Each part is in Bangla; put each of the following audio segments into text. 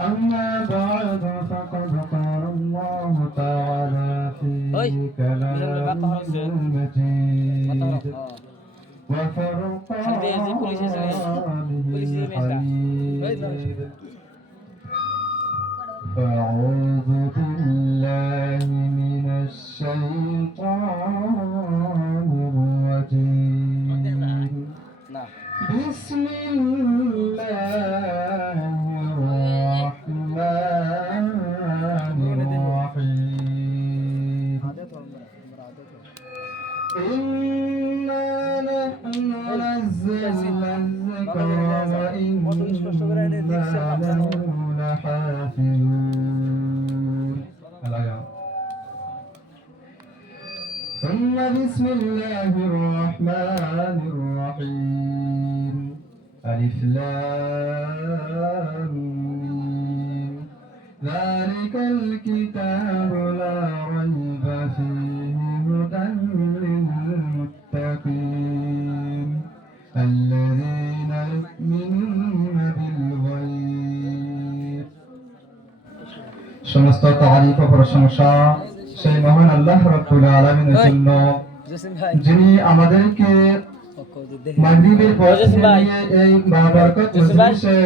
أما بعد فقد قال الله تعالى في كلامه المجيد وفرقان حميد أعوذ بالله ذلك الكتاب لا ريب فيه هدى للمتقين الذين يؤمنون بالغيب সমস্ত তারিফ ও প্রশংসা সেই মহান আল্লাহ রাব্বুল আলামিনের জন্য জসিম ভাই যিনি আমাদেরকে ও কৌদি দেখ মাগরিবের পর জসিম থেকে ভাই। নিয়ে এই বারাকাত জসিম ভাই। মজলিসে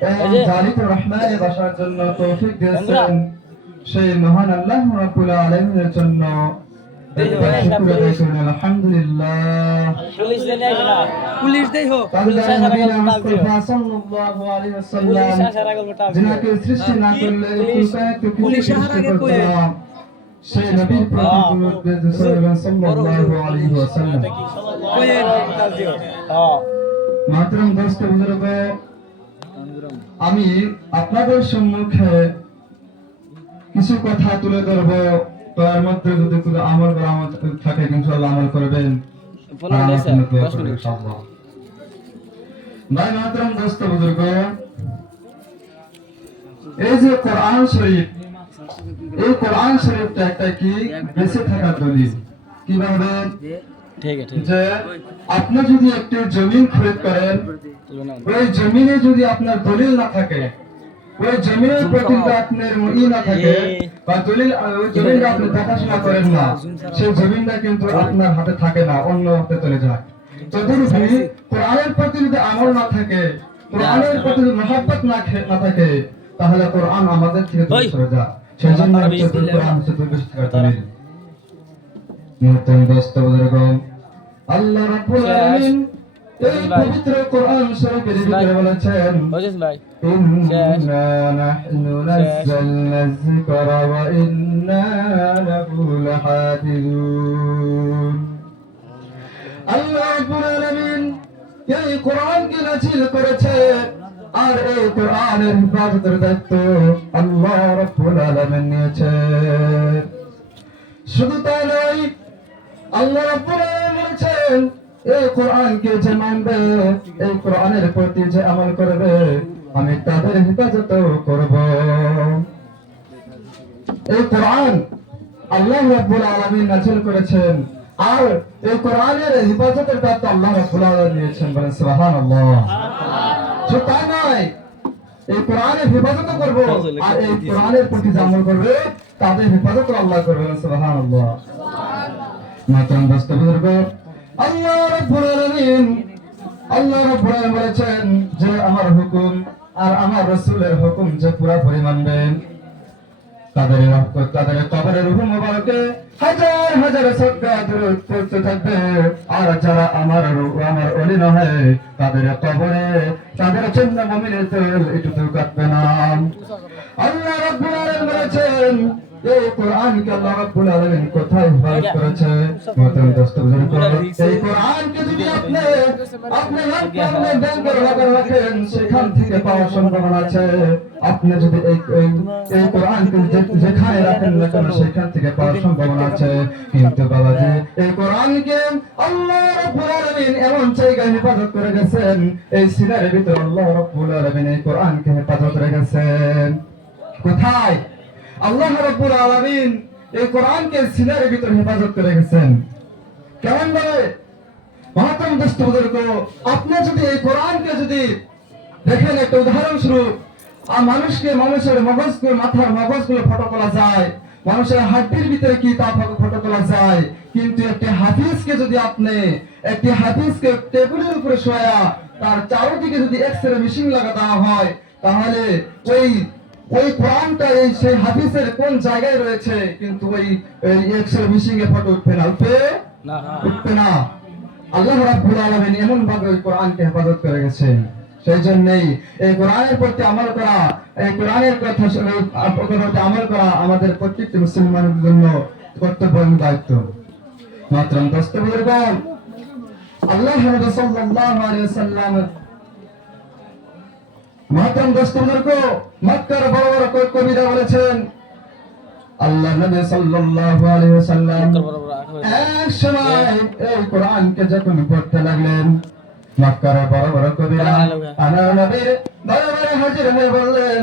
জালিত রহমানে বসার জন্য তৌফিক দিয়েছেন। সেই মহান আল্লাহ রাব্বুল আলামিনের জন্য। আলহামদুলিল্লাহ। পুলিশ দেই হোক। সৃষ্টি না করলে পুলিশ-? সেই নবীর প্রতি সাল্লাল্লাহু আলাইহি ওয়াসাল্লাম। মাতরম দোস্ত বুজুর্গ। আমি আপনাদের সম্মুখে কিছু কথা তুলে ধরব। তার মধ্যে যদি কোনো আমল করা থাকে ইনশাআল্লাহ আমল করবেন। ভাই মাতরম দোস্ত বুজুর্গ। এই যে কোরআন শরীফ এই কোরআন শরীফটা একটা কি? বেঁচে থাকার দলিল। কীভাবে? যে আপনি যদি একটি জমিন খরিদ করেন ওই জমিনে যদি আপনার দলিল না থাকে ওই জমিনের প্রতি আপনার ই না থাকে বা দলিল ওই জমিনটা আপনি দেখাশোনা করেন না সেই জমিনটা কিন্তু আপনার হাতে থাকে না অন্য হাতে চলে যায়। তদুরূপী কোরআনের প্রতি যদি আমল না থাকে কোরআনের প্রতি যদি মহাব্বত না না থাকে তাহলে কোরআন আমাদের থেকে দূরে সরে যায় সেই জন্য কোরআন হচ্ছে থাকার দলিল নতুন দোস্ত বুজুর্গ আল্লাহ রাব্বুল আলামিন এই পবিত্র কোরআন শরীফের ভিতরে বলেছেন বুঝেছেন ভাই। ইন্না নাহনু নাযালনা যিকরা ওয়া ইন্না লাহু লাহাফিজুন আল্লাহ রাব্বুল আলামিন এই করেছে আর এই কোরআনের হেফাজতের দায়িত্ব আল্লাহ রাব্বুল আলামিন নিয়েছে। শুধু তাই নয় আল্লাহ বলেছেন এই কোরআনকে যে মানবে, এই কোরআনের প্রতি যে আমল করবে, আমি তাদের হেফাজত করব। এই কোরআন আল্লাহ রাব্বুল আলামিন নাযিল করেছেন, আর এই কোরআনের হেফাজতের দায়িত্ব আল্লাহ রাব্বুল আলামিন নিয়েছেন বলেন, সুবহানাল্লাহ। শুধু তাই নয়, এই কোরআনের হেফাজত করব, আর এই কোরআনের প্রতি আমল করবে, তাদের হেফাজত আল্লাহ করবেন, সুবহানাল্লাহ। মাতরম বুজুর্গ আল্লাহ রাব্বুল আলামিন, আল্লাহ রাব্বুল আলামিন বলেছেন যে আমার হুকুম আর আমার রাসূলের হুকুম যে পুরোপুরি মানবেন। তাদের রহমত তাদের কবরের রুহ মোবারকে হাজার হাজার সদকা দরুদ পড়তে থাকবে। আর যারা আমার আমার অলি নয় তাদের কবরে, তাদের জন্য মুমিনের তেল একটু কাটবে না। আল্লাহ রাব্বুল আলামিন বলেছেন এই কোরআনকে আল্লাহ রাব্বুল আলামিন কোথায় হেফাজত করেছে? মতন দোস্ত বুজুর্গ এই কোরআনকে যদি আপনি আপনি আপনি ব্যাংকের লাগার রাখেন সেখান থেকে পাওয়ার সম্ভাবনা আছে। আপনি যদি এই এই- কোরআনকে যেখানে রাখেন না কেন সেখান থেকে পাওয়ার সম্ভাবনা আছে। কিন্তু বাবাজি এই কোরআনকে আল্লাহ রাব্বুল আলামিন এমন জায়গায় হেফাজত করে গেছেন। এই সিনারের ভিতর আল্লাহ রাব্বুল আলামিন এই কোরআনকে হেফাজত করে গেছেন কোথায়? আল্লাহ রাব্বুল আলামিন এই কোরআনকে সিনারের ভিতর হেফাজত করে গেছেন কেমন ভাবে? মহাত্ম আপনি যদি এই কোরআনকে যদি দেখেন, একটা উদাহরণস্বরূপ আর মানুষকে মানুষের মাথার মগজগুলো ফটো তোলা যায়, মানুষের হাড্ডির ভিতরে কি তা ফটো ফটো তোলা যায়, কিন্তু একটি হাফিজকে যদি আপনি, একটি হাফিজকে টেবিলের উপরে শোয়া, তার চারদিকে যদি এক্স রে মেশিন লাগা দেওয়া হয়, তাহলে ওই ওই কোরআনটা এই সেই হাফিজের কোন জায়গায় রয়েছে কিন্তু ওই এক্সরে মেশিন এ ফটো উঠবে না। উঠবে? না। উঠবে না। আল্লাহ রাব্বুল আলামিন এমন ভাবে ওই কোরআনকে হেফাজত করে গেছেন। সেই জন্যই এই কোরআনের প্রতি আমল করা এই কোরআনের কথা শুনে প্রতি আমল করা আমাদের প্রত্যেকটি মুসলমানের জন্য কর্তব্য এবং দায়িত্ব। মাত্র দোস্ত আল্লাহ সাল্লাল্লাহু আলাইহি ওয়াসাল্লাম মাতম দোস্ত বুজুর্গ মক্কার বড় বড় কবি- কবিরা বলেছেন আল্লাহ নবী সাল্লাল্লাহু আলাইহি ওয়াসাল্লাম বড় বড় এক সময় এই কোরআনকে যখন পড়তে লাগলেন মক্কার বড় বড় কবিরা আনা নবীর দরবারে হাজির হয়ে বললেন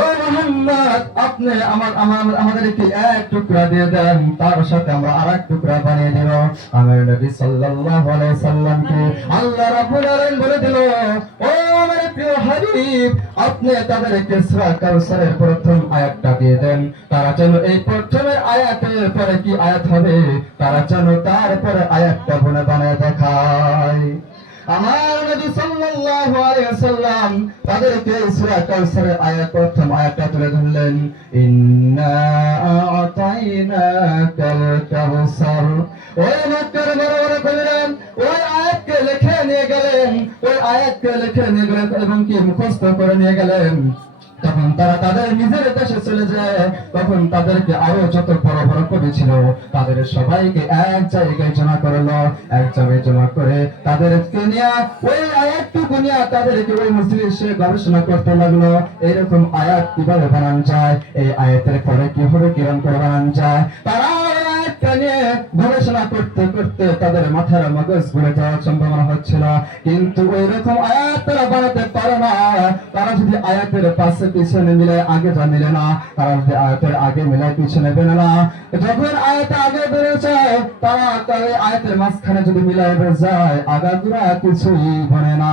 ও মোহাম্মদ এক টুকরা দিয়ে দেন, তার সাথে আমরা আরেক টুকরা বানিয়ে আমার নবী সাল্লাল্লাহু আলাইহি আল্লাহ রাব্বুল আলামিন বলে দিল, ও আমার প্রিয় হাবিব, আপনি তাদেরকে সূরা কাউসারের প্রথম আয়াতটা দিয়ে দেন। তারা যেন এই প্রথমের আয়াতের পরে কি আয়াত হবে? তারা যেন তারপরে আয়াতটা বলে বানায় দেখায়। আমার নবী সাল্লাল্লাহু আলাইহি ওই মক্কার বড় নিয়ে গেলেন, ওই আয়াতকে লিখে নিয়ে গেলেন এবং কি মুখস্থ করে নিয়ে গেলেন? তখন তারা তাদের নিজের দেশে চলে যায়। তখন তাদেরকে আরও যত বড় বড় কবি ছিল তাদের সবাইকে এক জায়গায় জমা করল। এক জায়গায় জমা করে তাদেরকে নিয়ে ওই আয়াতটুকু নিয়ে তাদেরকে ওই মজলিসে গবেষণা করতে লাগল। এরকম আয়াত কীভাবে বানানো যায়? এই আয়াতের পরে কীভাবে কিরণ করে বানানো যায়? তারা ওই নিয়ে গবেষণা করতে করতে তাদের মাথার মগজ ঘুরে যাওয়ার সম্ভাবনা হচ্ছিল। কিন্তু ওই আয়াত তারা বানাতে পারে না। তারা যদি আয়াতের পাশে পিছনে মিলে, আগে যা মিলে না, তারা যদি আয়াতের আগে মিলায় পিছনে বেরো না। যখন আয়াত আগে বেড়ে যায় তারা তাদের আয়াতের মাঝখানে যদি বেড়ে যায়, আগাগুড়া কিছুই বনে না।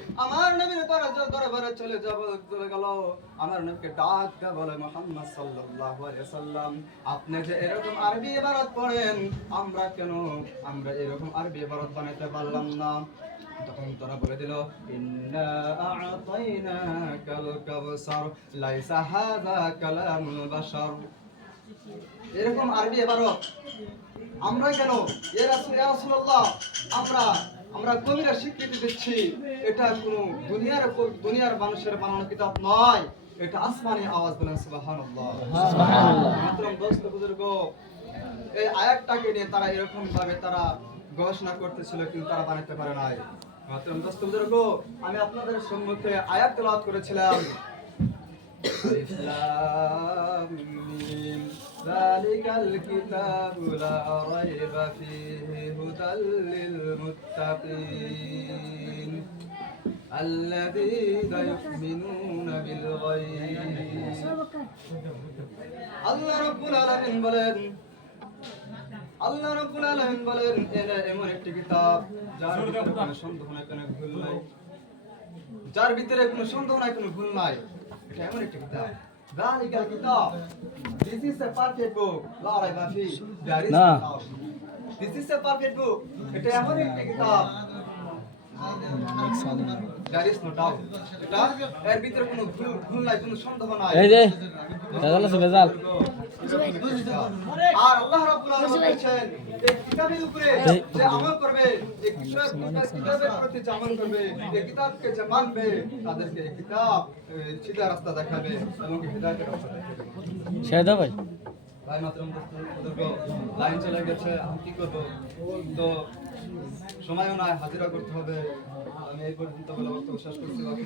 আমার নবীর দরবারে চলে যাব, চলে গেল। আমার নবীকে ডাক দেয়া বলে মোহাম্মদ সাল্লাল্লাহু আলাইহি সাল্লাম, আপনি যে এরকম আরবি ইবারত পড়েন, আমরা কেন? আমরা এরকম আরবি ইবারত বানাইতে পারলাম না। তখন তারা বলে দিল, ইন্না আ'তাইনাকাল কাউসার লাইসা হাযা কালামুল বাশার। এরকম আরবি ইবারত। আমরা কেন? এ রাসূল, ইয়া রাসূলুল্লাহ, আমরা আমরা কবিরা স্বীকৃতি দিচ্ছি এটা কোনো দুনিয়ার দুনিয়ার মানুষের বানানো কিতাব নয় এটা আসমানি আওয়াজ বলেন সুবহানাল্লাহ। সুবহানাল্লাহ। দোস্ত বুজুর্গ এই আয়াতটাকে নিয়ে তারা এরকম ভাবে তারা গবেষণা করতেছিল কিন্তু তারা বানাতে পারে নাই। মাত্রম দোস্ত বুজুর্গ আমি আপনাদের সম্মুখে আয়াত তেলাওয়াত করেছিলাম। ইসলাম ذلك الكتاب لا ريب فيه هدى للمتقين الذين يؤمنون بالغيب আল্লাহ রাব্বুল আলামিন বলেন আল্লাহ রাব্বুল আলামিন বলেন এটা এমন একটি কিতাব যার ভিতরে কোনো সন্দেহ নাই কোনো ভুল নাই যার ভিতরে কোনো সন্দেহ নাই কোনো ভুল নাই এটা এমন একটি কিতাব কিতাব this is a perfect book লা রাইবা ফি দেয়ার ইজ না। This is a perfect book এটা এমন একটি কিতাব এই যে ভেজাল আছে ভেজাল। আর আল্লাহ রাব্বুল আলামিন বলেছেন এই কিতাবের উপরে যে আমল করবে এই কিতাব কিতাবের প্রতি যে আমল করবে এই কিতাবকে যে মানবে তাদেরকে এই কিতাব সিধা রাস্তা দেখাবে এবং হিদায়াতের রাস্তা দেখাবে। ছেড়ে দাও ভাই। ভাই মাত্র লাইন চলে গেছে আমি কি করব? তো সময়ও নয় হাজিরা করতে হবে। আমি এই পর্যন্ত বলে বক্তব্য শেষ করছি, বাকি